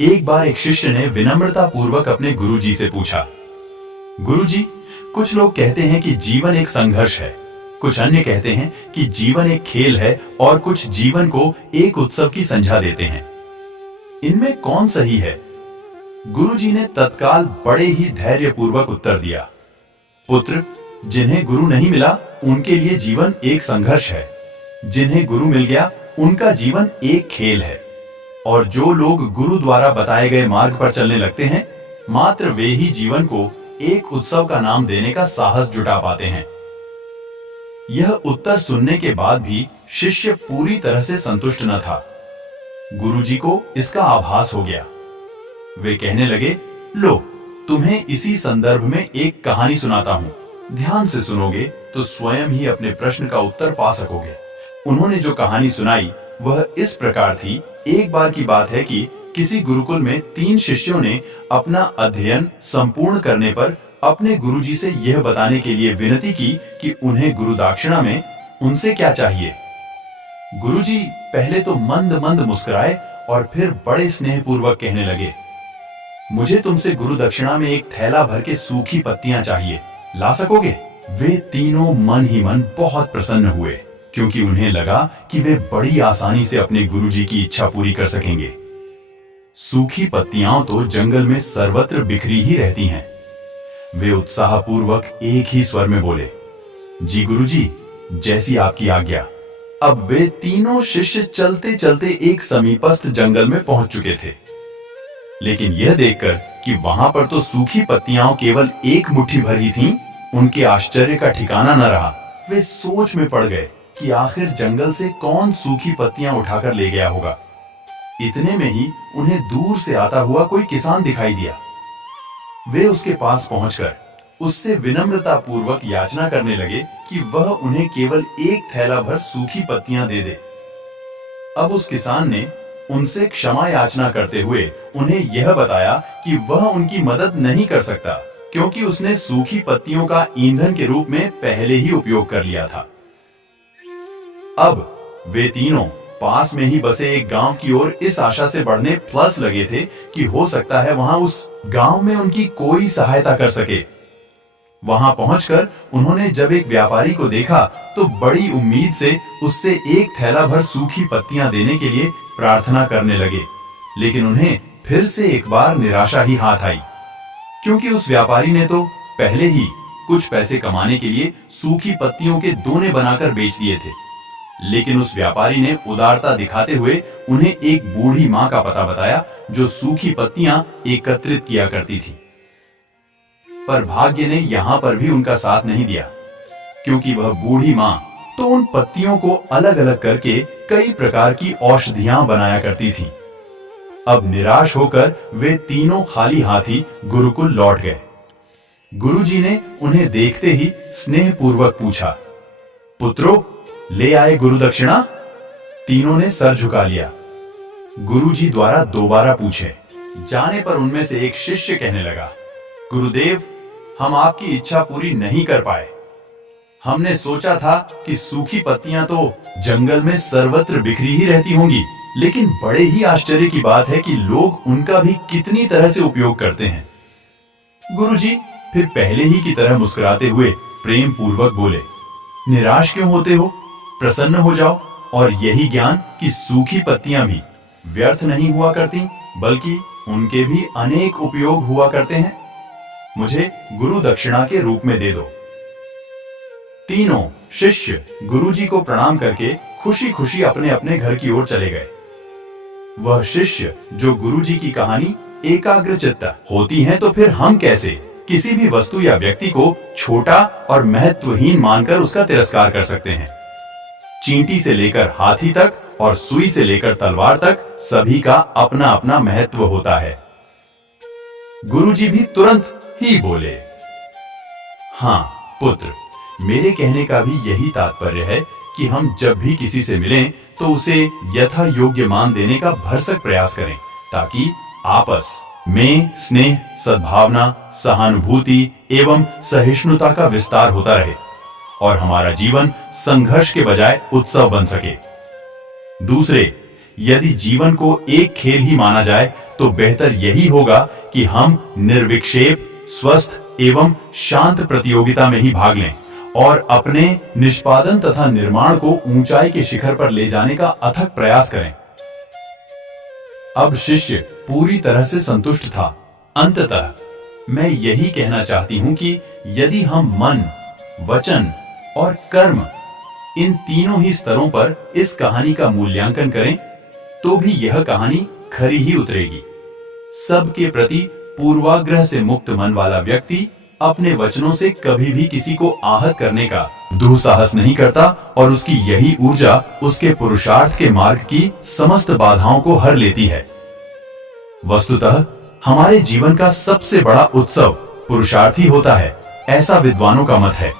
एक बार एक शिष्य ने विनम्रता पूर्वक अपने गुरुजी से पूछा, गुरुजी, कुछ लोग कहते हैं कि जीवन एक संघर्ष है, कुछ अन्य कहते हैं कि जीवन एक खेल है और कुछ जीवन को एक उत्सव की संज्ञा देते हैं। इनमें कौन सही है? गुरुजी ने तत्काल बड़े ही धैर्यपूर्वक उत्तर दिया, पुत्र, जिन्हें गुरु नहीं मिला उनके लिए जीवन एक संघर्ष है, जिन्हें गुरु मिल गया उनका जीवन एक खेल है, और जो लोग गुरु द्वारा बताए गए मार्ग पर चलने लगते हैं, मात्र वे ही जीवन को एक उत्सव का नाम देने का साहस जुटा पाते हैं। यह उत्तर सुनने के बाद भी शिष्य पूरी तरह से संतुष्ट न था। गुरुजी को इसका आभास हो गया। वे कहने लगे, लो, तुम्हें इसी संदर्भ में एक कहानी सुनाता हूं। ध्यान से सुनोगे तो स्वयं ही अपने प्रश्न का उत्तर पा सकोगे। उन्होंने जो कहानी सुनाई वह इस प्रकार थी। एक बार की बात है कि किसी गुरुकुल में 3 शिष्यों ने अपना अध्ययन संपूर्ण करने पर अपने गुरुजी से यह बताने के लिए विनती की कि उन्हें गुरु दक्षिणा में उनसे क्या चाहिए। गुरुजी पहले तो मंद मंद मुस्कुराए और फिर बड़े स्नेहपूर्वक कहने लगे, मुझे तुमसे गुरु दक्षिणा में एक थैला भर के सूखी पत्तियां चाहिए, ला सकोगे? वे तीनों मन ही मन बहुत प्रसन्न हुए, क्योंकि उन्हें लगा कि वे बड़ी आसानी से अपने गुरुजी की इच्छा पूरी कर सकेंगे। सूखी पत्तियां तो जंगल में सर्वत्र बिखरी ही रहती हैं। वे उत्साहपूर्वक एक ही स्वर में बोले, जी गुरुजी, जैसी आपकी आज्ञा। अब वे तीनों शिष्य चलते चलते एक समीपस्थ जंगल में पहुंच चुके थे, लेकिन यह देखकर कि वहां पर तो सूखी पत्तियां केवल एक मुट्ठी भर ही थीं, उनके आश्चर्य का ठिकाना न रहा। वे सोच में पड़ गए कि आखिर जंगल से कौन सूखी पत्तियां उठाकर ले गया होगा। इतने में ही उन्हें दूर से आता हुआ कोई किसान दिखाई दिया। वे उसके पास पहुंचकर उससे विनम्रता पूर्वक याचना करने लगे कि वह उन्हें केवल एक थैला भर सूखी पत्तियां दे दे। अब उस किसान ने उनसे क्षमा याचना करते हुए उन्हें यह बताया कि वह उनकी मदद नहीं कर सकता, क्योंकि उसने सूखी पत्तियों का ईंधन के रूप में पहले ही उपयोग कर लिया था। अब वे तीनों पास में ही बसे एक गांव की ओर इस आशा से बढ़ने प्लस लगे थे कि हो सकता है वहां उस गांव में उनकी कोई सहायता कर सके। वहां पहुंचकर उन्होंने जब एक व्यापारी को देखा तो बड़ी उम्मीद से उससे एक थैला भर सूखी पत्तियां देने के लिए प्रार्थना करने लगे, लेकिन उन्हें फिर से एक बार निराशा ही हाथ आई, क्योंकि उस व्यापारी ने तो पहले ही कुछ पैसे कमाने के लिए सूखी पत्तियों के दोने बनाकर बेच दिए थे। लेकिन उस व्यापारी ने उदारता दिखाते हुए उन्हें एक बूढ़ी मां का पता बताया जो सूखी पत्तियां एकत्रित किया करती थी। पर भाग्य ने यहां पर भी उनका साथ नहीं दिया, क्योंकि वह बूढ़ी मां तो उन पत्तियों को अलग अलग करके कई प्रकार की औषधियां बनाया करती थी। अब निराश होकर वे तीनों खाली हाथी गुरुकुल लौट गए। गुरुजी ने उन्हें देखते ही स्नेहपूर्वक पूछा, पुत्रों, ले आए गुरु दक्षिणा? तीनों ने सर झुका लिया। गुरुजी द्वारा दोबारा पूछे जाने पर उनमें से एक शिष्य कहने लगा, गुरुदेव, हम आपकी इच्छा पूरी नहीं कर पाए। हमने सोचा था कि सूखी पत्तियां तो जंगल में सर्वत्र बिखरी ही रहती होंगी, लेकिन बड़े ही आश्चर्य की बात है कि लोग उनका भी कितनी तरह से उपयोग करते हैं। गुरुजी फिर पहले ही की तरह मुस्कुराते हुए प्रेम पूर्वक बोले, निराश क्यों होते हो? प्रसन्न हो जाओ, और यही ज्ञान कि सूखी पत्तियां भी व्यर्थ नहीं हुआ करती, बल्कि उनके भी अनेक उपयोग हुआ करते हैं, मुझे गुरु दक्षिणा के रूप में दे दो। तीनों शिष्य गुरुजी को प्रणाम करके खुशी खुशी अपने अपने घर की ओर चले गए। वह शिष्य जो गुरुजी की कहानी एकाग्रचित्त होती हैं, तो फिर हम कैसे किसी भी वस्तु या व्यक्ति को छोटा और महत्वहीन मानकर उसका तिरस्कार कर सकते हैं? चींटी से लेकर हाथी तक और सुई से लेकर तलवार तक सभी का अपना अपना महत्व होता है। गुरुजी भी तुरंत ही बोले, हाँ पुत्र, मेरे कहने का भी यही तात्पर्य है कि हम जब भी किसी से मिलें तो उसे यथा योग्य मान देने का भरसक प्रयास करें, ताकि आपस में स्नेह, सद्भावना, सहानुभूति एवं सहिष्णुता का विस्तार होता रहे और हमारा जीवन संघर्ष के बजाय उत्सव बन सके। दूसरे, यदि जीवन को एक खेल ही माना जाए तो बेहतर यही होगा कि हम निर्विक्षेप, स्वस्थ एवं शांत प्रतियोगिता में ही भाग लें और अपने निष्पादन तथा निर्माण को ऊंचाई के शिखर पर ले जाने का अथक प्रयास करें। अब शिष्य पूरी तरह से संतुष्ट था। अंततः मैं यही कहना चाहती हूं कि यदि हम मन, वचन और कर्म, इन तीनों ही स्तरों पर इस कहानी का मूल्यांकन करें तो भी यह कहानी खरी ही उतरेगी। सबके प्रति पूर्वाग्रह से मुक्त मन वाला व्यक्ति अपने वचनों से कभी भी किसी को आहत करने का दुस्साहस नहीं करता और उसकी यही ऊर्जा उसके पुरुषार्थ के मार्ग की समस्त बाधाओं को हर लेती है। वस्तुतः हमारे जीवन का सबसे बड़ा उत्सव पुरुषार्थ ही होता है, ऐसा विद्वानों का मत है।